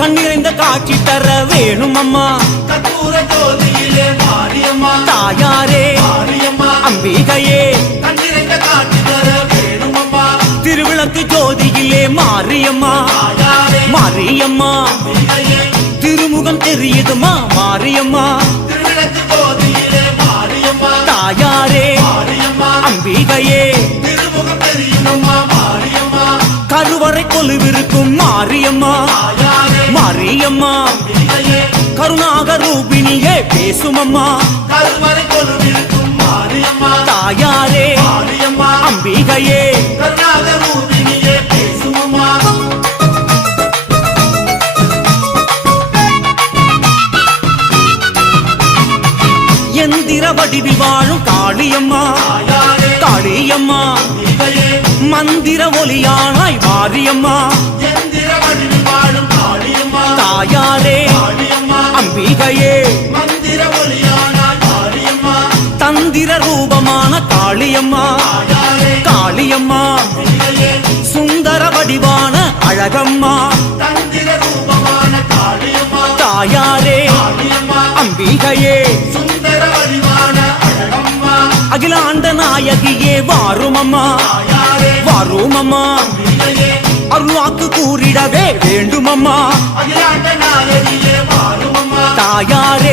கண்ணிறைந்த காட்சி தர வேணும் அம்மா கற்பூர ஜோதியிலே மாரியம்மா தாயாரே மாரியம்மா அம்பிகையே கண்ணிறைந்த காட்சி தர வேணும் அம்மா திருவிளக்கு ஜோதியிலே மாரியம்மா தாயாரே மாரியம்மா அம்பிகையே திருமுகம் தெரியுதுமா மாரியம்மா திருவிளக்கு ஜோதியிலே மாரியம்மா தாயாரே மாரியம்மா அம்பிகையே திருமுகம் தெரியுமம்மா மாரியம்மா கருவறை கொலுவிருக்கும் மாரியம்மா தாயாரே கருணாக ரூபிணியே பேசுமம்மா. கருவறை கொலுவிருக்கும் மாரியம்மா. தாயாரே மாரியம்மா. அம்பிகையே. கருணாக ரூபிணியே பேசுமம்மா. எந்திர வடிவில் வாழும் காளியம்மா. காளியம்மா. மந்திர ஒலியானாய் மாரியம்மா மந்திர ஒளியானாய் மாரியம்மா தந்திர ரூபமான காளியம்மா. காளியம்மா. சுந்தர வடிவான அழகம்மா. தந்திர ரூபமான காளியம்மா. தாயாரே. காளியம்மா. அம்பிகையே. சுந்தர வடிவான அழகம்மா. அகிலாண்ட நாயகியே வாருமம்மா. வாருமம்மா. அருள்வாக்கு கூறிடவே வேண்டுமம்மா. அகிலாண்ட நாயகியே தாயாரே